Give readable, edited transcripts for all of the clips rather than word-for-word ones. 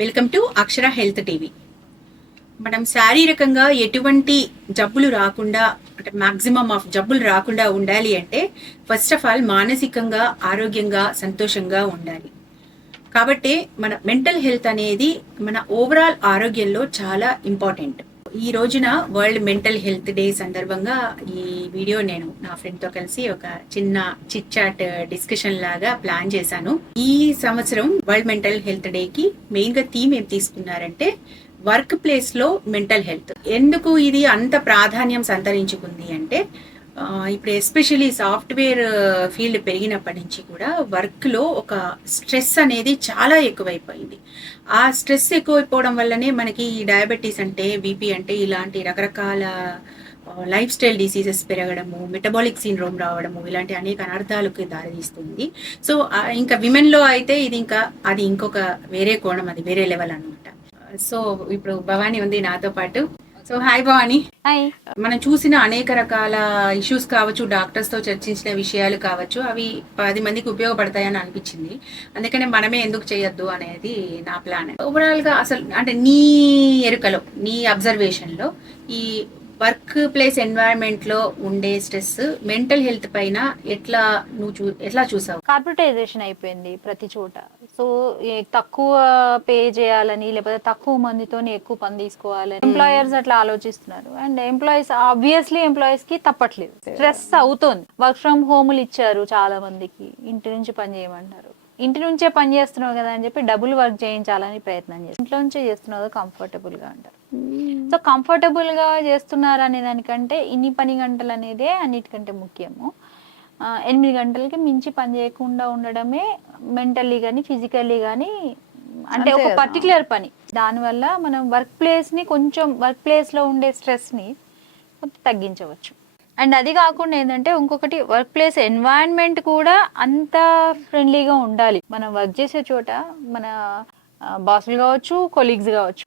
Welcome to Akshara health TV. మనం శారీరకంగా ఎటువంటి జబ్బులు రాకుండా అంటే మాక్సిమం ఆఫ్ జబ్బులు రాకుండా ఉండాలి అంటే ఫస్ట్ ఆఫ్ ఆల్ మానసికంగా ఆరోగ్యంగా సంతోషంగా ఉండాలి. కాబట్టి మన మెంటల్ హెల్త్ అనేది మన ఓవరాల్ ఆరోగ్యంలో చాలా ఇంపార్టెంట్. ఈ రోజున వరల్డ్ మెంటల్ హెల్త్ డే సందర్భంగా ఈ వీడియో నేను నా ఫ్రెండ్తో కలిసి ఒక చిన్న చిట్ చాట్ డిస్కషన్ లాగా ప్లాన్ చేశాను. ఈ సంవత్సరం వరల్డ్ మెంటల్ హెల్త్ డేకి మెయిన్గా థీమ్ ఏం తీసుకున్నారంటే వర్క్ ప్లేస్ లో మెంటల్ హెల్త్. ఎందుకు ఇది అంత ప్రాధాన్యం సంతరించుకుంది అంటే ఇప్పుడు ఎస్పెషలీ సాఫ్ట్వేర్ ఫీల్డ్ పెరిగినప్పటి నుంచి కూడా వర్క్లో ఒక స్ట్రెస్ అనేది చాలా ఎక్కువైపోయింది. ఆ స్ట్రెస్ ఎక్కువైపోవడం వల్లనే మనకి డయాబెటీస్ అంటే బీపీ అంటే ఇలాంటి రకరకాల లైఫ్ స్టైల్ డిసీజెస్ పెరగడము, మెటబాలిక్ సిండ్రోమ్ రావడము, ఇలాంటి అనేక అనర్థాలకు దారితీస్తుంది. సో ఇంకా విమెన్లో అయితే ఇది ఇంకా అది ఇంకొక వేరే కోణం, అది వేరే లెవెల్ అనమాట. సో ఇప్పుడు భవానీ ఉంది నాతో పాటు. So hi Bhavani. హాయ్. మనం చూసిన అనేక రకాల ఇష్యూస్ కావచ్చు, డాక్టర్స్ తో చర్చించిన విషయాలు కావచ్చు, అవి 10 మందికి ఉపయోగపడతాయని అనిపించింది. అందుకనే మనమే ఎందుకు చేయొద్దు అనేది నా ప్లాన్. ఓవరాల్ గా అసలు అంటే నీ ఎరుకలో, నీ అబ్జర్వేషన్ లో ఈ వర్క్ ప్లేస్ ఎన్వైరన్మెంట్ లో ఉండే స్ట్రెస్ మెంటల్ హెల్త్ పైన ఎట్లా చూసావు? కార్పొరేటైజేషన్ అయిపోయింది ప్రతి చోట. సో తక్కువ పే చేయాలని లేకపోతే తక్కువ మందితో ఎక్కువ పని తీసుకోవాలని ఎంప్లాయర్స్ అట్లా ఆలోచిస్తున్నారు. అండ్ ఆబ్వియస్లీ ఎంప్లాయీస్ కి తప్పట్లేదు, స్ట్రెస్ అవుతోంది. వర్క్ ఫ్రమ్ హోమ్లు ఇచ్చారు చాలా మందికి, ఇంటి నుంచి పని చేయమంటారు. ఇంటి నుంచే పని చేస్తున్నావు కదా అని చెప్పి డబుల్ వర్క్ చేయించాలని ప్రయత్నం చేస్తారు. ఇంట్లో నుంచే చేస్తున్నావు కంఫర్టబుల్ గా అంటారు. సో కంఫర్టబుల్ గా చేస్తున్నారు అనే దానికంటే ఇన్ని పని గంటలు అనేదే అన్నిటికంటే ముఖ్యము. 8 గంటలకి మించి పని చేయకుండా ఉండడమే మెంటల్లీ కానీ ఫిజికల్లీ కానీ అంటే ఒక పర్టికులర్ పని. దానివల్ల మనం వర్క్ ప్లేస్ లో ఉండే స్ట్రెస్ ని కొంచెం తగ్గించవచ్చు. అండ్ అది కాకుండా ఏంటంటే ఇంకొకటి, వర్క్ ప్లేస్ ఎన్వైరన్మెంట్ కూడా అంత ఫ్రెండ్లీగా ఉండాలి. మనం వర్క్ చేసే చోట మన బాసులు కావచ్చు, కొలీగ్స్ కావచ్చు,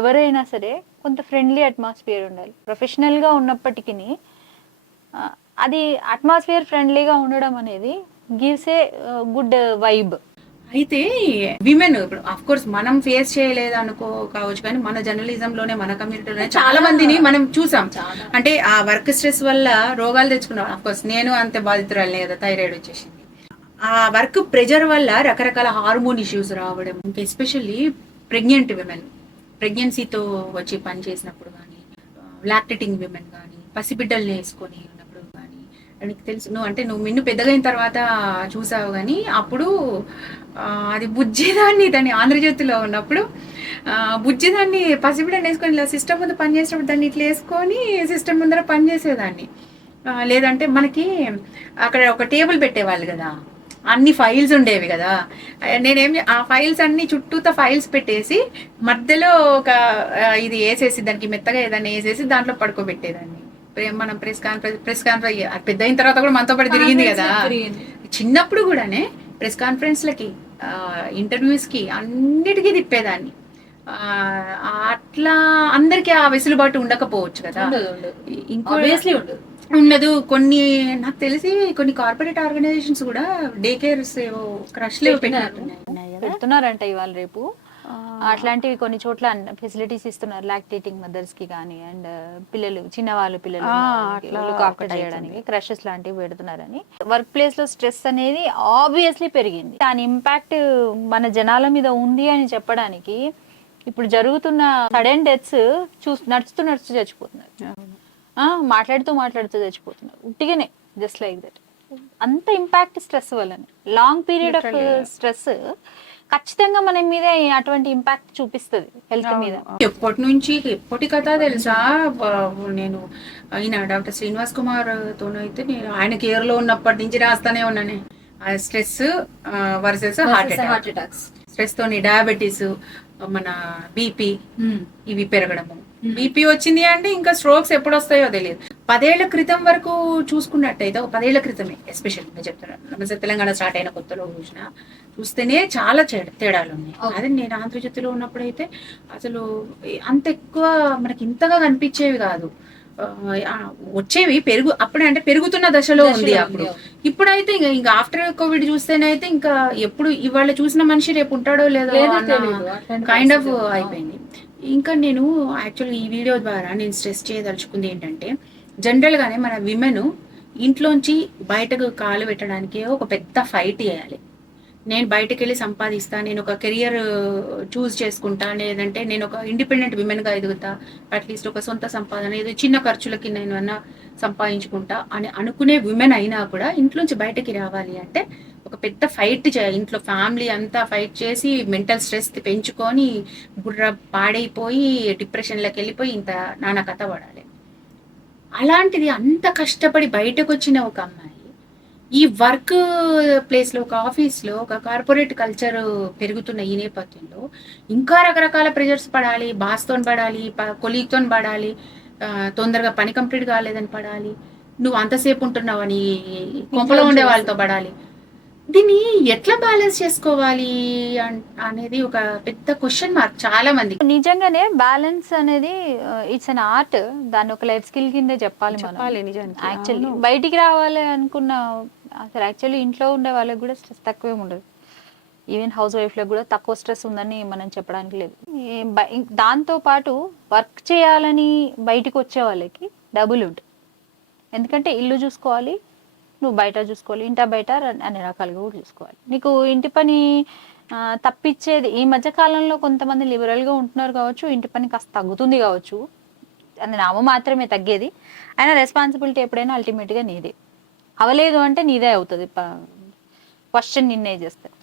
ఎవరైనా సరే కొంత ఫ్రెండ్లీ అట్మాస్ఫియర్ ఉండాలి. ప్రొఫెషనల్గా ఉన్నప్పటికీ అది అట్మాస్ఫియర్ ఫ్రెండ్లీగా ఉండడం అనేది గివ్స్ ఏ గుడ్ వైబ్. అయితే విమెన్ ఇప్పుడు ఆఫ్ కోర్స్ మనం ఫేస్ చేయలేదు అనుకో కావచ్చు, కానీ మన జర్నలిజం లోనే మన కమ్యూనిటీలోనే చాలా మందిని మనం చూసాం. అంటే ఆ వర్క్ స్ట్రెస్ వల్ల రోగాలు తెచ్చుకున్నాం. ఆఫ్ కోర్స్ నేను అంతే బాధితురాలే కదా, థైరాయిడ్ వచ్చేసింది. ఆ వర్క్ ప్రెజర్ వల్ల రకరకాల హార్మోన్ ఇష్యూస్ రావడం, ఇంకా ఎస్పెషల్లీ ప్రెగ్నెంట్ విమెన్, ప్రెగ్నెన్సీతో వచ్చి పని చేసినప్పుడు కానీ, లాక్టేటింగ్ విమెన్ కానీ, పసిబిడ్డల్ని వేసుకొని ఉన్నప్పుడు కానీ, నీకు తెలుసు నువ్వు మిన్ను పెద్దగైన తర్వాత చూసావు కానీ అప్పుడు అది బుజ్జిదాన్ని, దాన్ని ఆంధ్రజ్యోతిలో ఉన్నప్పుడు బుజ్జిదాన్ని పసిబిడ్డని వేసుకొని ఇలా సిస్టమ్ ముందు పని చేసినప్పుడు దాన్ని ఇట్లా వేసుకొని సిస్టమ్ ముందర పని చేసేదాన్ని. లేదంటే మనకి అక్కడ ఒక టేబుల్ పెట్టేవాళ్ళు కదా, అన్ని ఫైల్స్ ఉండేవి కదా, ఆ ఫైల్స్ అన్ని చుట్టూతో ఫైల్స్ పెట్టేసి మధ్యలో ఒక ఇది వేసేసి దానికి మెత్తగా ఏదైనా వేసేసి దాంట్లో పడుకోబెట్టేదాన్ని. మనం ప్రెస్ కాన్ఫరెన్స్ పెద్ద అయిన తర్వాత కూడా మనతో పాటు తిరిగింది కదా. చిన్నప్పుడు కూడానే ప్రెస్ కాన్ఫరెన్స్లకి, ఇంటర్వ్యూస్ కి అన్నిటికీ తిప్పేదాన్ని. అట్లా అందరికి ఆ వెసులుబాటు ఉండకపోవచ్చు కదా, ఉండదు. కొన్ని నాకు తెలిసి కొన్ని కార్పొరేట్ ఆర్గనైజేషన్స్ కూడా డే కేర్స్ క్రష్ పెడుతున్నారంట ఇవాళ రేపు. అట్లాంటివి కొన్ని చోట్ల ఫెసిలిటీస్ ఇస్తున్నారు లాక్టేటింగ్ మదర్స్ కి కానీ, అండ్ చిన్నవాళ్ళు పిల్లలు చేయడానికి క్రషెస్ లాంటివి పెడుతున్నారని. వర్క్ ప్లేస్ లో స్ట్రెస్ అనేది ఆబ్వియస్లీ పెరిగింది. దాని ఇంపాక్ట్ మన జనాల మీద ఉంది అని చెప్పడానికి ఇప్పుడు జరుగుతున్న సడన్ డెత్స్ నడుస్తూ చచ్చిపోతున్నారు, మాట్లాడుతూ చచ్చిపోతున్నారు ఉట్టిగానే, జస్ట్ లైక్ దట్. అంత ఇంపాక్ట్ స్ట్రెస్ వల్లనే. లాంగ్ పీరియడ్ ఆఫ్ స్ట్రెస్ ఖచ్చితంగా మన మీద అటువంటి ఇంపాక్ట్ చూపిస్తుంది హెల్త్ మీద. ఎప్పటి కథ తెలుసా, నేను ఆయన డాక్టర్ శ్రీనివాస్ కుమార్ తోనైతే నేను ఆయన కేర్ లో ఉన్నప్పటి నుంచి రాస్తానే ఉన్నానే. Stress versus heart attacks. Stress తోని డయాబెటీస్, మన బీపీ ఇవి పెరగడము. బీపీ వచ్చింది అంటే ఇంకా స్ట్రోక్స్ ఎప్పుడు వస్తాయో తెలియదు. 10 ఏళ్ల క్రితం వరకు చూసుకున్నట్టయితే, 10 ఏళ్ల క్రితమే ఎస్పెషల్ నేను చెప్తున్నాను, తెలంగాణ స్టార్ట్ అయిన కొత్తలో చూస్తేనే చాలా తేడాలు ఉన్నాయి. అదే నేను ఆంధ్రజ్యోతిలో ఉన్నప్పుడైతే అసలు అంత ఎక్కువ మనకి ఇంతగా కనిపించేవి కాదు. వచ్చేవి అప్పుడే అంటే పెరుగుతున్న దశలో ఉంది అప్పుడు. ఇప్పుడైతే ఇంకా ఆఫ్టర్ కోవిడ్ చూస్తేనైతే ఇంకా ఎప్పుడు ఇవాళ చూసిన మనిషి రేపు ఉంటాడో లేదో అన్న కైండ్ ఆఫ్ అయిపోయింది. ఇంకా నేను యాక్చువల్గా ఈ వీడియో ద్వారా నేను స్ట్రెస్ చేయదలుచుకుంది ఏంటంటే, జనరల్ గానే మన విమెన్ ఇంట్లోంచి బయటకు కాలు పెట్టడానికి ఒక పెద్ద ఫైట్ చేయాలి. నేను బయటకు వెళ్ళి సంపాదిస్తా, నేను ఒక కెరియర్ చూస్ చేసుకుంటా, లేదంటే నేను ఒక ఇండిపెండెంట్ విమెన్గా ఎదుగుతా, అట్లీస్ట్ ఒక సొంత సంపాదన ఏదో చిన్న ఖర్చులకి నేను అన్నా సంపాదించుకుంటా అని అనుకునే విమెన్ అయినా కూడా ఇంట్లోంచి బయటకి రావాలి అంటే ఒక పెద్ద ఫైట్ చేయాలి. ఇంట్లో ఫ్యామిలీ అంతా ఫైట్ చేసి మెంటల్ స్ట్రెస్ పెంచుకొని బుర్ర పాడైపోయి డిప్రెషన్లోకి వెళ్ళిపోయి ఇంత నానా కథ పడాలి. అలాంటిది అంత కష్టపడి బయటకు వచ్చిన ఒక అమ్మాయి ఈ వర్క్ ప్లేస్లో, ఒక ఆఫీస్లో, ఒక కార్పొరేట్ కల్చర్ పెరుగుతున్న ఈ నేపథ్యంలో ఇంకా రకరకాల ప్రెషర్స్ పడాలి, బాస్తో పడాలి, కొలీగ్తో పడాలి, తొందరగా పని కంప్లీట్ కాలేదని పడాలి, నువ్వు అంతసేపు ఉంటున్నావని కొంపలో ఉండే వాళ్ళతో పడాలి. దీన్ని ఎట్లా బ్యాలెన్స్ చేసుకోవాలి అనేది ఒక పెద్ద క్వశ్చన్ మార్క్ చాలా మంది. నిజంగానే బ్యాలెన్స్ అనేది ఇట్స్ అన్ ఆర్ట్. దాన్ని ఒక లైఫ్ స్కిల్ కింద చెప్పాలి మనం. యాక్చువల్లీ బయటికి రావాలి అనుకున్న అసలు యాక్చువల్లీ ఇంట్లో ఉండే వాళ్ళకి కూడా స్ట్రెస్ తక్కువే ఉండదు. ఈవెన్ హౌస్ వైఫ్లో కూడా తక్కువ స్ట్రెస్ ఉందని మనం చెప్పడానికి లేదు. దాంతో పాటు వర్క్ చేయాలని బయటికి వచ్చే వాళ్ళకి డబుల్ ఉంటుంది. ఎందుకంటే ఇల్లు చూసుకోవాలి, నువ్వు బయట చూసుకోవాలి, ఇంట బయట అన్ని రకాలుగా కూడా చూసుకోవాలి. నీకు ఇంటి పని తప్పించేది ఈ మధ్య కాలంలో కొంతమంది లిబరల్గా ఉంటున్నారు కావచ్చు, ఇంటి పని కాస్త తగ్గుతుంది కావచ్చు, అది నామ మాత్రమే తగ్గేది. అయినా రెస్పాన్సిబిలిటీ ఎప్పుడైనా అల్టిమేట్గా నీదే. అవలేదు అంటే నీదే అవుతుంది, క్వశ్చన్ నిన్నే చేస్తారు.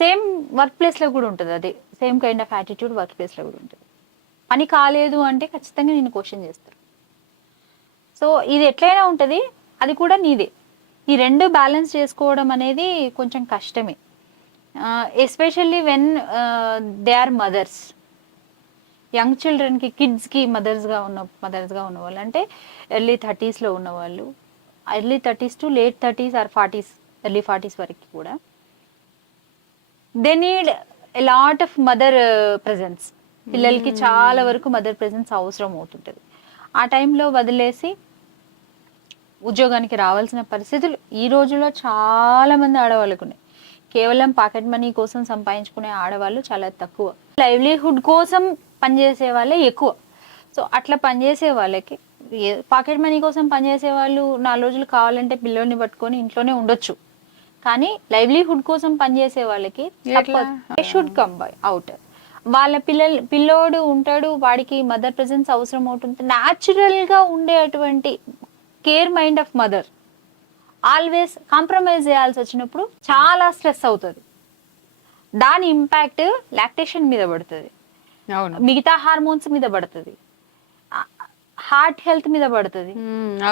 సేమ్ వర్క్ ప్లేస్లో కూడా ఉంటుంది, అదే same kind of attitude work ప్లేస్లో కూడా ఉంటుంది. పని కాలేదు అంటే ఖచ్చితంగా నిన్ను క్వశ్చన్ చేస్తారు. సో ఇది ఎట్లయినా ఉంటుంది, అది కూడా నీదే. ఈ రెండు బ్యాలెన్స్ చేసుకోవడం అనేది కొంచెం కష్టమే, especially when they are mothers. Young చిల్డ్రన్కి, కిడ్స్కి మదర్స్గా ఉన్న వాళ్ళు అంటే ఎర్లీ 30sలో ఉన్నవాళ్ళు, early 30s to late 30s or 40s, early 40s వరకు కూడా they need a lot of mother presence. పిల్లలకి చాలా వరకు మదర్ ప్రెజెన్స్ అవసరం అవుతుంటుంది. ఆ టైంలో వదిలేసి ఉద్యోగానికి రావాల్సిన పరిస్థితులు ఈ రోజుల్లో చాలా మంది ఆడవాళ్ళకు ఉన్నాయి. కేవలం పాకెట్ మనీ కోసం సంపాదించుకునే ఆడవాళ్ళు చాలా తక్కువ, లైవ్లీహుడ్ కోసం పనిచేసే వాళ్ళే ఎక్కువ. సో అట్లా పనిచేసే వాళ్ళకి, పాకెట్ మనీ కోసం పనిచేసే వాళ్ళు 4 రోజులు కావాలంటే పిల్లోని పట్టుకొని ఇంట్లోనే ఉండొచ్చు. కానీ లైవ్లీహుడ్ కోసం పనిచేసే వాళ్ళకి షుడ్ కమ్ బై అవుట్. వాళ్ళ పిల్లోడు ఉంటాడు, వాడికి మదర్ ప్రెజెన్స్ అవసరం అవుతుంది. న్యాచురల్గా ఉండేటువంటి care mind of mother always compromise చేయాల్సి వచ్చినప్పుడు చాలా స్ట్రెస్ అవుతుంది. దాని ఇంపాక్ట్ లాక్టేషన్ మీద పడుతుంది, మిగతా హార్మోన్స్ మీద పడుతుంది, హార్ట్ హెల్త్ మీద పడుతుంది,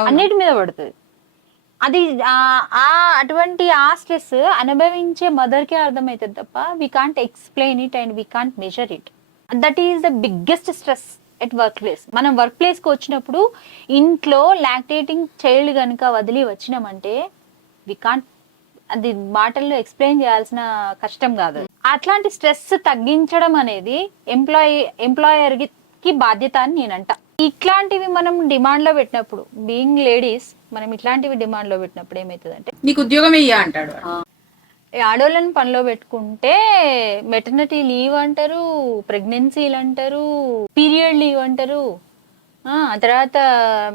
అన్నిటి మీద పడుతుంది. అది అటువంటి స్ట్రెస్ అనుభవించే మదర్కే అర్థమవుతుంది తప్ప we can't explain it and we can't measure it. That is the biggest stress at work place. మనం వర్క్ ప్లేస్కి వచ్చినప్పుడు ఇంట్లో లాక్టేటింగ్ చైల్డ్ కనుక వదిలి వచ్చినామంటే వి కాంట్, అది మాటల్లో ఎక్స్ప్లెయిన్ చేయాల్సిన కష్టం కాదు. అట్లాంటి స్ట్రెస్ తగ్గించడం అనేది ఎంప్లాయర్కి బాధ్యత అని నేనంట. ఇట్లాంటివి మనం డిమాండ్లో పెట్టినప్పుడు, బీయింగ్ లేడీస్, మనం ఇట్లాంటివి డిమాండ్లో పెట్టినప్పుడు ఏమవుతుందంటే నీకు ఉద్యోగం ఇయ్యా అంటాడు. ఆడోళ్ళని పనిలో పెట్టుకుంటే మెటర్నిటీ లీవ్ అంటారు, ప్రెగ్నెన్సీలు అంటారు, పీరియడ్ లీవ్ అంటారు. తర్వాత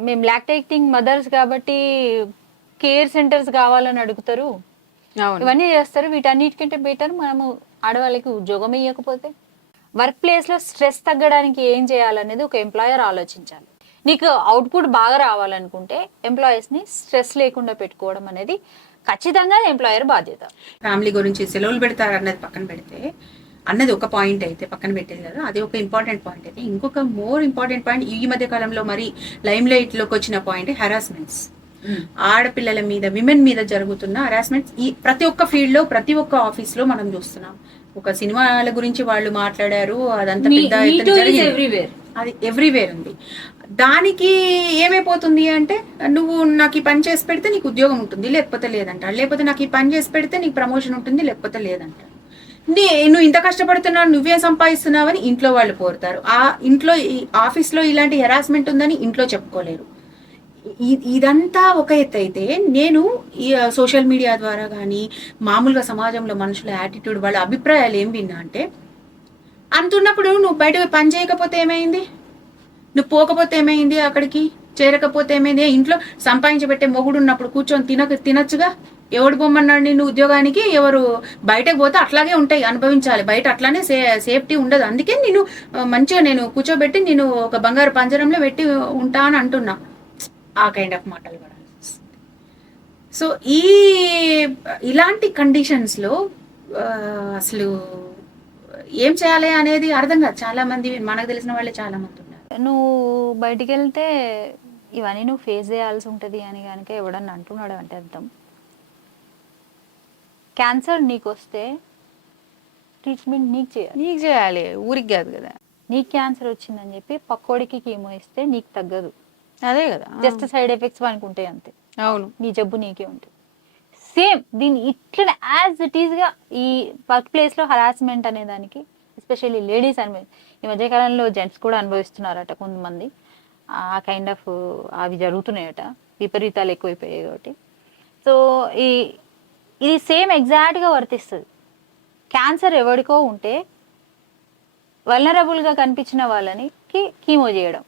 మేము లాక్టేటింగ్ మదర్స్ కాబట్టి కేర్ సెంటర్స్ కావాలని అడుగుతారు. ఇవన్నీ చేస్తారు. వీటన్నిటికంటే బెటర్ మనము ఆడవాళ్ళకి ఉద్యోగం ఇవ్వకపోతే. వర్క్ ప్లేస్లో స్ట్రెస్ తగ్గడానికి ఏం చేయాలనేది ఒక ఎంప్లాయర్ ఆలోచించాలి. నీకు అవుట్పుట్ బాగా రావాలనుకుంటే ఎంప్లాయీస్ని స్ట్రెస్ లేకుండా పెట్టుకోవడం అనేది ఖచ్చితంగా ఎంప్లాయర్ బాధ్యత. ఫ్యామిలీ గురించి సెలవులు పెడతారు అన్నది పక్కన పెడితే, అన్నది ఒక పాయింట్ అయితే పక్కన పెట్టేది కదా, అది ఒక ఇంపార్టెంట్ పాయింట్ అయితే, ఇంకొక మోర్ ఇంపార్టెంట్ పాయింట్ ఈ మధ్య కాలంలో మరి లైమ్ లైట్ లోకి వచ్చిన పాయింట్ హెరాస్మెంట్స్. ఆడపిల్లల మీద, విమెన్ మీద జరుగుతున్న హెరాస్మెంట్స్ ఈ ప్రతి ఒక్క ఫీల్డ్ లో, ప్రతి ఒక్క ఆఫీస్ లో మనం చూస్తున్నాం. ఒక సినిమాల గురించి వాళ్ళు మాట్లాడారు, అదంతా పెద్ద అది ఎవ్రీవేర్ ఉంది. దానికి ఏమైపోతుంది అంటే, నువ్వు నాకు ఈ పని చేసి పెడితే నీకు ఉద్యోగం ఉంటుంది, లేకపోతే లేదంటాడు. లేకపోతే నాకు ఈ పని చేసి పెడితే నీకు ప్రమోషన్ ఉంటుంది, లేకపోతే లేదంటాడు. నువ్వు ఇంత కష్టపడుతున్నావు, నువ్వేం సంపాదిస్తున్నావని ఇంట్లో వాళ్ళు కోరుతారు. ఆ ఇంట్లో ఆఫీస్లో ఇలాంటి హెరాస్మెంట్ ఉందని ఇంట్లో చెప్పుకోలేరు. ఇదంతా ఒక ఎత్తు అయితే, నేను ఈ సోషల్ మీడియా ద్వారా కానీ మామూలుగా సమాజంలో మనుషుల యాటిట్యూడ్, వాళ్ళ అభిప్రాయాలు ఏం విన్నా అంటే, అంతున్నప్పుడు నువ్వు బయట పని చేయకపోతే ఏమైంది, నువ్వు పోకపోతే ఏమైంది, అక్కడికి చేరకపోతే ఏమైంది, ఇంట్లో సంపాదించబెట్టే మొగుడు ఉన్నప్పుడు కూర్చొని తినచ్చుగా. ఎవడు పొమ్మన్నాడు నిన్ను ఉద్యోగానికి, ఎవరు బయటకు పోతే అట్లాగే ఉంటాయి, అనుభవించాలి. బయట అట్లానే సేఫ్టీ ఉండదు. అందుకే నేను మంచిగా నేను కూర్చోబెట్టి నేను ఒక బంగారు పంజరంలో పెట్టి ఉంటా అని అంటున్నా. ఆ కైండ్ ఆఫ్ మాటలు కూడా. సో ఇలాంటి కండిషన్స్లో అసలు ఏం చేయాలి అనేది అర్థం కాదు. చాలా మంది, మనకు తెలిసిన వాళ్ళే చాలా మంది ఉన్నారు. నువ్వు బయటికి వెళ్తే ఇవన్నీ నువ్వు ఫేస్ చేయాల్సి ఉంటుంది అని కనుక ఎవడన్నా అంటున్నాడు అంటే అర్థం, క్యాన్సర్ నీకు వస్తే ట్రీట్మెంట్ నీకు చేయాలి, ఊరికి కాదు కదా. నీకు క్యాన్సర్ వచ్చిందని చెప్పి పక్కోడికి కీమో ఇస్తే నీకు తగ్గదు. అదే కదా, జస్ట్ సైడ్ ఎఫెక్ట్స్ వానికి ఉంటాయి అంతే. అవును, నీ జబ్బు నీకే ఉంటుంది. సేమ్ దీన్ని ఇట్లా యాజ్ ఇట్ ఈస్గా ఈ వర్క్ ప్లేస్లో హరాస్మెంట్ అనే దానికి ఎస్పెషల్లీ లేడీస్ ఈ మధ్యకాలంలో జెంట్స్ కూడా అనుభవిస్తున్నారట కొంతమంది. ఆ కైండ్ ఆఫ్ అవి జరుగుతున్నాయట, విపరీతాలు ఎక్కువైపోయాయి కాబట్టి. సో ఇది సేమ్ ఎగ్జాక్ట్గా వర్తిస్తుంది. క్యాన్సర్ ఎవరికో ఉంటే వల్నరబుల్గా కనిపించిన వాళ్ళని కీమో చేయడం,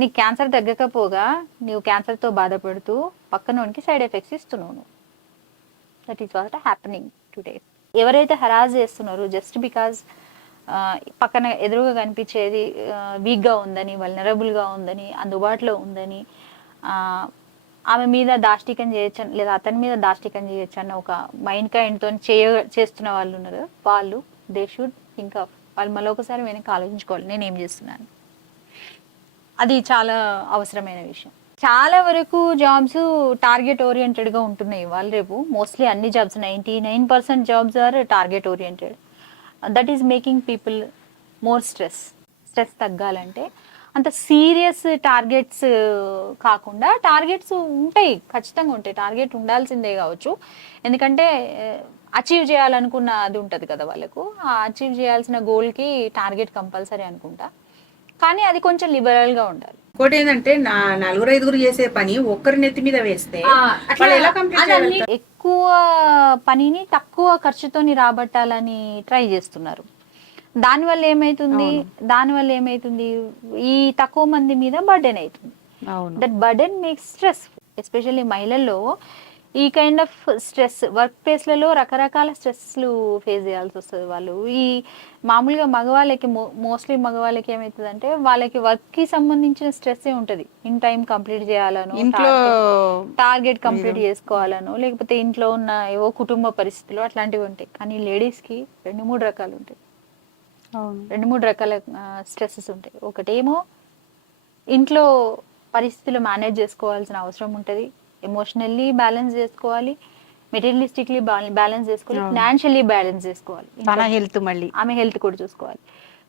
నీకు క్యాన్సర్ తగ్గకపోగా నువ్వు క్యాన్సర్తో బాధపడుతూ పక్కనోనికి సైడ్ ఎఫెక్ట్స్ ఇస్తున్నావు. That is what happening today. ఎవరైతే హరాస్ చేస్తున్నారో జస్ట్ బికాజ్ పక్కన ఎదురుగా కనిపించేది వీక్గా ఉందని, వల్నరబుల్గా ఉందని, అందుబాటులో ఉందని, ఆమె మీద దాష్టికం చేయొచ్చు లేదా అతని మీద దాష్టికం చేయొచ్చు అన్న ఒక మైండ్ కైండ్తో చేస్తున్న వాళ్ళు ఉన్నారు. వాళ్ళు దే షుడ్ థింక్ ఆఫ్, వాళ్ళు మళ్ళీ ఒకసారి వెనక ఆలోచించుకోవాలి నేను ఏం చేస్తున్నాను. అది చాలా అవసరమైన విషయం. చాలా వరకు జాబ్స్ టార్గెట్ ఓరియంటెడ్గా ఉంటున్నాయి వాళ్ళు రేపు. మోస్ట్లీ అన్ని jobs 99% jobs are target oriented. That is making people more stress తగ్గాలంటే అంత సీరియస్ టార్గెట్స్ కాకుండా, టార్గెట్స్ ఉంటాయి, ఖచ్చితంగా ఉంటాయి, టార్గెట్ ఉండాల్సిందే కావచ్చు. ఎందుకంటే అచీవ్ చేయాలనుకున్న అది ఉంటుంది కదా వాళ్ళకు, ఆ అచీవ్ చేయాల్సిన గోల్కి టార్గెట్ కంపల్సరీ అనుకుంటా. కానీ అది కొంచెం లిబరల్గా ఉండాలి. ఇంకోటి ఏంటంటే, నలుగురు ఐదుగురు చేసే పని ఒక్కరి నెత్తి మీద వేస్తే వాళ్ళు ఎలా కంప్లీట్ చేయగలుగుతారు? ఎక్కువ పనిని తక్కువ ఖర్చుతోని రాబట్టాలని ట్రై చేస్తున్నారు. దానివల్ల ఏమైతుంది, ఈ తక్కువ మంది మీద బర్డెన్ అవుతుంది. That burden makes stress. Especially మహిళల్లో ఈ కైండ్ ఆఫ్ స్ట్రెస్ వర్క్ ప్లేస్లలో రకరకాల స్ట్రెస్లు ఫేస్ చేయాల్సి వస్తుంది. వాళ్ళు ఈ మామూలుగా మగవాళ్ళకి మోస్ట్లీ మగవాళ్ళకి ఏమవుతుందంటే, వాళ్ళకి వర్క్కి సంబంధించిన స్ట్రెస్సే ఉంటుంది. ఇన్ టైం కంప్లీట్ చేయాలనో, ఇంట్లో టార్గెట్ కంప్లీట్ చేసుకోవాలనో, లేకపోతే ఇంట్లో ఉన్న ఏవో కుటుంబ పరిస్థితులు అట్లాంటివి ఉంటాయి. కానీ లేడీస్కి 2-3 రకాలు ఉంటాయి. 2-3 రకాల స్ట్రెస్సెస్ ఉంటాయి. ఒకటేమో ఇంట్లో పరిస్థితులు మేనేజ్ చేసుకోవాల్సిన అవసరం ఉంటుంది, ఎమోషనల్లీ బ్యాలెన్స్ చేసుకోవాలి, మెటీరియలిస్టిక్లీ బ్యాలెన్స్ చేసుకోవాలి, ఫినాన్షియల్లీ బ్యాలెన్స్ చేసుకోవాలి, ఆమె హెల్త్ కూడా చూసుకోవాలి.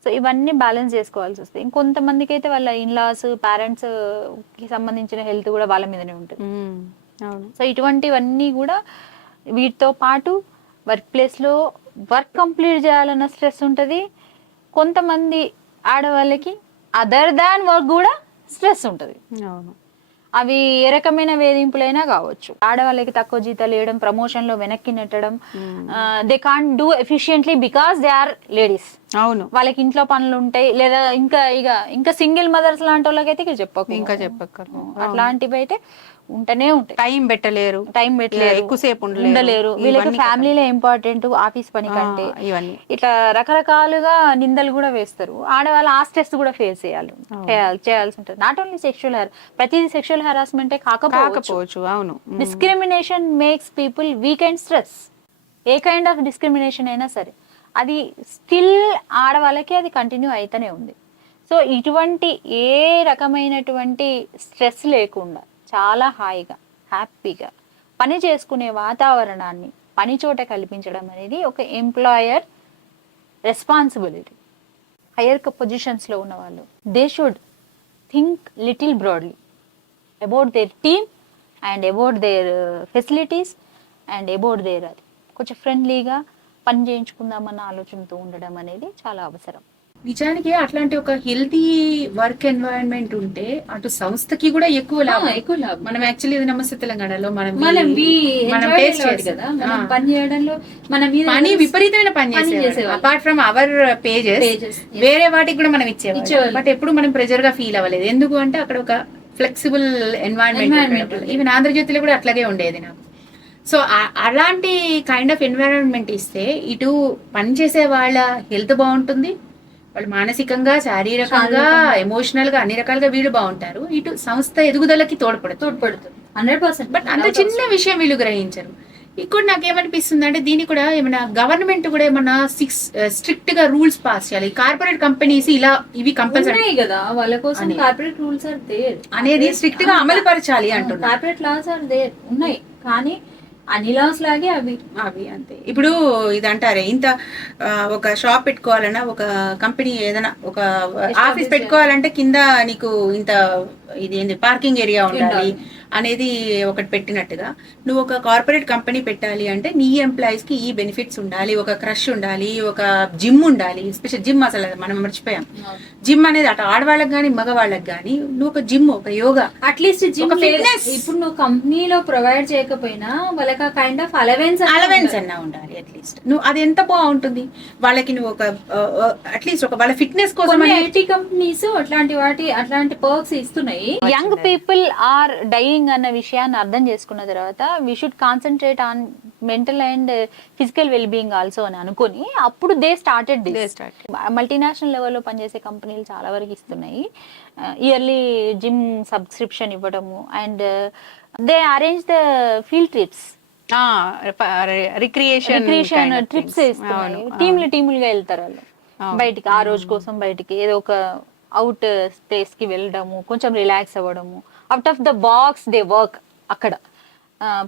సో ఇవన్నీ బ్యాలెన్స్ చేసుకోవాల్సి వస్తుంది. ఇంకొంతమందికి అయితే వాళ్ళ ఇన్లాస్, పేరెంట్స్ కి సంబంధించిన హెల్త్ కూడా వాళ్ళ మీదనే ఉంటుంది. సో ఇటువంటివన్నీ కూడా, వీటితో పాటు వర్క్ ప్లేస్లో వర్క్ కంప్లీట్ చేయాలన్న స్ట్రెస్ ఉంటుంది. కొంతమంది ఆడవాళ్ళకి అదర్ దాన్ వర్క్ కూడా స్ట్రెస్ ఉంటుంది. అవి ఏ రకమైన వేధింపులైనా కావచ్చు. ఆడవాళ్ళకి తక్కువ జీతాలు వేయడం, ప్రమోషన్లో వెనక్కి నెట్టడం, they can't do efficiently because they are ladies. అవును, వాళ్ళకి ఇంట్లో పనులు ఉంటాయి, లేదా ఇంకా సింగిల్ మదర్స్ లాంటి వాళ్ళకైతే ఇంకా చెప్పక్కర్లేదు. అట్లాంటివి అయితే ఉంటనే ఉంటాయి. టైం పెట్టలేరు, ఎక్కువసేపు ఉండలేరు. వీళ్ళకి ఫ్యామిలీలో ఇంపార్టెంట్, ఆఫీస్ పని కంటే. ఇవన్నీ ఇట్లా రకరకాలుగా నిందలు కూడా వేస్తారు. ఆడవాళ్ళు ఆ స్ట్రెస్ కూడా ఫేస్ చేయాల్సి ఉంటుంది. నాట్ ఓన్లీ ప్రతిదీ సెక్షువల్ హెరాస్మెంటే కాకపోవచ్చు. అవును, discrimination makes people week and stress. A kind of discrimination అయినా సరే అది స్టిల్ ఆడవాళ్ళకి అది కంటిన్యూ అయితేనే ఉంది. సో ఇటువంటి ఏ రకమైనటువంటి స్ట్రెస్ లేకుండా చాలా హాయిగా, హ్యాపీగా పని చేసుకునే వాతావరణాన్ని పని చోట కల్పించడం అనేది ఒక ఎంప్లాయర్ రెస్పాన్సిబిలిటీ. హైయర్ పొజిషన్స్లో ఉన్న వాళ్ళు they should think little broadly about their team and about their facilities and about their, అది కొంచెం ఫ్రెండ్లీగా పని చేయించుకుందామన్న ఆలోచనతో ఉండడం అనేది చాలా అవసరం. నిజానికి అట్లాంటి ఒక హెల్తీ వర్క్ ఎన్వైరన్మెంట్ ఉంటే అటు సంస్థకి కూడా ఎక్కువ లాభం. ఎక్కువ లాభం. మనం యాక్చువల్లీ ఇది నమస్తే తెలంగాణలో మనం టేస్ట్ కదా, మనం పని చేయడంలో మన మీద పని విపరీతమైన పని చేసేవాళ్ళం. అపార్ట్ ఫ్రమ్ అవర్ పేజెస్ వేరే వాటికి కూడా మనం ఇచ్చేవాళ్ళం. బట్ ఎప్పుడు మనం ప్రెజర్ గా ఫీల్ అవ్వలేదు. ఎందుకు అంటే అక్కడ ఒక ఫ్లెక్సిబుల్ ఎన్వైరన్మెంట్. ఈవెన్ ఆంధ్రజ్యోతిలో కూడా అట్లాగే ఉండేది నాకు. సో అలాంటి కైండ్ ఆఫ్ ఎన్వైరన్మెంట్ ఇస్తే ఇటు పనిచేసే వాళ్ళ హెల్త్ బాగుంటుంది, వాళ్ళు మానసికంగా, శారీరకంగా, ఎమోషనల్ గా అన్ని రకాలుగా వీళ్ళు బాగుంటారు, ఇటు సంస్థ ఎదుగుదలకి తోడ్పడుతుంది 100%. బట్ అంత చిన్న విషయం వీళ్ళు గ్రహించరు. ఇక్కడ నాకేమనిపిస్తుంది అంటే దీన్ని కూడా ఏమైనా గవర్నమెంట్ కూడా ఏమన్నా స్ట్రిక్ట్ గా రూల్స్ పాస్ చేయాలి. కార్పొరేట్ కంపెనీస్ ఇలా ఇవి కంపల్సరీ కదా, వాళ్ళ కోసం కార్పొరేట్ రూల్స్ ఆర్ దేర్ అనేది స్ట్రిక్ట్ గా అమలు పరచాలి అంటున్నారు. కార్పొరేట్ లాస్ ఆర్ దేర్ ఉన్నాయి, కానీ అన్ని లాస్ లాగే అవి అంతే. ఇప్పుడు ఇది అంటారే, ఇంత ఒక షాప్ పెట్టుకోవాలన్నా, ఒక కంపెనీ ఏదైనా ఒక ఆఫీస్ పెట్టుకోవాలంటే కింద నీకు ఇంత ఇది ఏంటి పార్కింగ్ ఏరియా ఉండాలి అనేది ఒకటి పెట్టినట్టుగా, నువ్వు ఒక కార్పొరేట్ కంపెనీ పెట్టాలి అంటే నీ ఎంప్లాయీస్ కి ఈ బెనిఫిట్స్ ఉండాలి, ఒక క్రష్ ఉండాలి, ఒక జిమ్ ఉండాలి. స్పెషల్ జిమ్ అసలు మనం మర్చిపోయాం. జిమ్ అనేది అటు ఆడవాళ్ళకి కానీ మగవాళ్ళకి కానీ నువ్వు ఒక జిమ్, ఒక యోగా, అట్లీస్ట్ జిమ్ ఫిట్నెస్ ఇప్పుడు నువ్వు కంపెనీలో ప్రొవైడ్ చేయకపోయినా వాళ్ళకి కైండ్ ఆఫ్ అలవెన్స్ అన్నా ఉండాలి అట్లీస్ట్. నువ్వు అది ఎంత బాగుంటుంది వాళ్ళకి. నువ్వు ఒక అట్లీస్ట్ ఒక వాళ్ళ ఫిట్నెస్ కోసం ఐటీ కంపెనీస్ అట్లాంటి పర్క్స్ ఇస్తున్నాయి. యంగ్ పీపుల్ ఆర్ డైయింగ్ అన్న విషయాన్ని అర్థం చేసుకున్న తర్వాత we should concentrate on mental and physical well being also అని అనుకుని అప్పుడు దే స్టార్టెడ్ మల్టీనేషనల్ లెవెల్లో పనిచేసే కంపెనీలు చాలా వరకు ఇస్తున్నాయి. ఇయర్లీ జిమ్ సబ్స్క్రిప్షన్ ఇవ్వడము, and they arrange the field trips, recreation trips ఇస్తున్నాయి. టీములుగా వెళ్తారు వాళ్ళు బయటికి, ఆ రోజు కోసం బయటికి ఏదో ఒక అవుట్ ప్లేస్ కి వెళ్ళడము, కొంచెం రిలాక్స్ అవ్వడము, out of the box they work. అక్కడ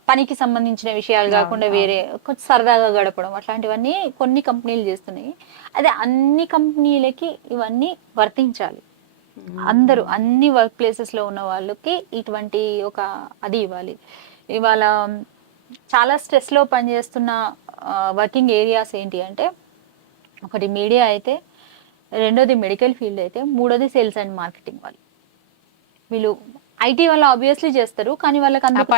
పనికి సంబంధించిన విషయాలు కాకుండా వేరే కొంచెం సరదాగా గడపడం, అట్లాంటివన్నీ కొన్ని కంపెనీలు చేస్తున్నాయి. అదే అన్ని కంపెనీలకి ఇవన్నీ వర్తించాలి. అందరూ అన్ని వర్క్ ప్లేసెస్ లో ఉన్న వాళ్ళకి ఇటువంటి ఒక అది ఇవ్వాలి. ఇవాళ చాలా స్ట్రెస్ లో పనిచేస్తున్న వర్కింగ్ ఏరియాస్ ఏంటి అంటే, ఒకటి మీడియా అయితే, రెండోది మెడికల్ ఫీల్డ్ అయితే, మూడోది సేల్స్ అండ్ మార్కెటింగ్ వాళ్ళు. వీళ్ళు ఐటీ వాళ్ళు ఆబ్వియస్లీ చేస్తారు, కానీ వాళ్ళకి అందుకు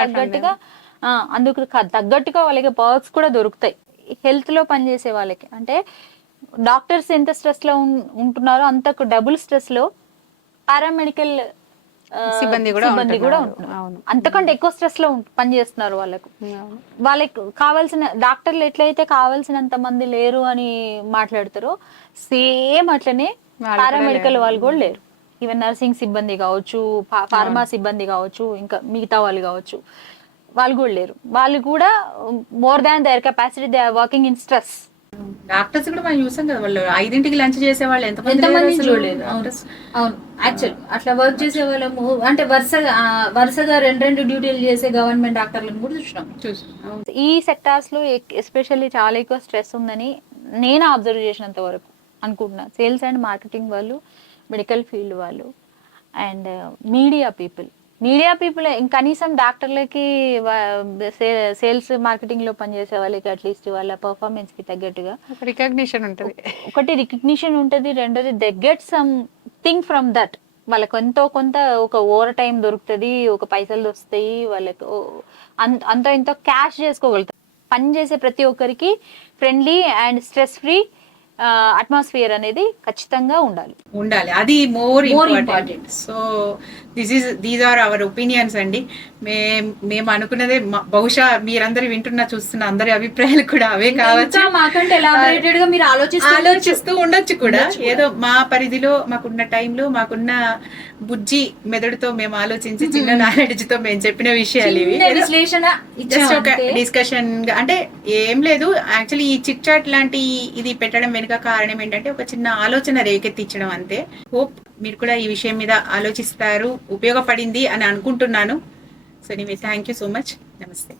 తగ్గట్టుగా వాళ్ళకి పర్క్స్ కూడా దొరుకుతాయి. హెల్త్ లో పనిచేసే వాళ్ళకి అంటే డాక్టర్స్ ఎంత స్ట్రెస్ లో ఉంటున్నారో అంతకు డబుల్ స్ట్రెస్ లో పారామెడికల్ సిబ్బంది కూడా ఉంటున్నారు. అంతకంటే ఎక్కువ స్ట్రెస్ లో పనిచేస్తున్నారు. వాళ్ళకి కావాల్సిన డాక్టర్లు ఎట్లయితే కావాల్సినంత మంది లేరు అని మాట్లాడతారో, సేమ్ అట్లనే పారామెడికల్ వాళ్ళు కూడా లేరు. ఈవెన్ నర్సింగ్ సిబ్బంది కావచ్చు, ఫార్మా సిబ్బంది కావచ్చు, ఇంకా మిగతా వాళ్ళు కావచ్చు, వాళ్ళు కూడా లేరు. వాళ్ళు కూడా more than their capacity they are working in stress. Doctors కూడా మనం చూసాం కదా, వాళ్ళు 5కి లంచ్ చేసే వాళ్ళు ఎంతమంది చూడలేదు. అవును, యాక్చువల్ అట్లా వర్క్ చేసే వాళ్ళము అంటే వరుసగా రెండు డ్యూటీలు చేసే గవర్నమెంట్ డాక్టర్లను కూడా చూసినాం. ఈ సెక్టార్స్ లో ఎస్పెషల్లీ చాలా ఎక్కువ స్ట్రెస్ ఉందని నేను అబ్జర్వ్ చేసినంత వరకు అనుకుంటున్నా. సేల్స్ అండ్ మార్కెటింగ్ వాళ్ళు, మెడికల్ ఫీల్డ్ వాళ్ళు, అండ్ మీడియా పీపుల్ కనీసం డాక్టర్లకి, సేల్స్ మార్కెటింగ్ లో పనిచేసే వాళ్ళకి అట్లీస్ట్ వాళ్ళ పర్ఫార్మెన్స్ కి తగ్గట్టుగా రికగ్నిషన్ ఉంటుంది. రెండోది they get some thing from that. వాళ్ళకి ఎంతో కొంత ఒక ఓవర్ టైం దొరుకుతుంది, ఒక పైసలు వస్తాయి, వాళ్ళకి అంత ఎంతో క్యాష్ చేసుకోగలుగుతారు. పని చేసే ప్రతి ఒక్కరికి friendly and stress free atmosphere అనేది ఖచ్చితంగా ఉండాలి. అది more important. So these are our opinions అండి. మేము అనుకున్నదే, బహుశా మీరందరూ చూస్తున్న అందరి అభిప్రాయాలు కూడా అవే కావచ్చు. మీరు ఆలోచిస్తూ ఉండొచ్చు కూడా. ఏదో మా పరిధిలో, మాకున్న టైంలో, మాకున్న బుజ్జి మెదడుతో మేము ఆలోచించి, చిన్న నాలెడ్జ్ తో మేము చెప్పిన విషయాలు ఇవి. జస్ట్ ఒక డిస్కషన్ అంటే ఏం లేదు. యాక్చువల్లీ ఈ చిట్ చాట్ లాంటి ఇది పెట్టడం వెనుక కారణం ఏంటంటే ఒక చిన్న ఆలోచన రేకెత్తించడం అంతే. హోప్ మీరు కూడా ఈ విషయం మీద ఆలోచిస్తారు, ఉపయోగపడింది అని అనుకుంటున్నాను. So anyway, thank you so much. నమస్తే.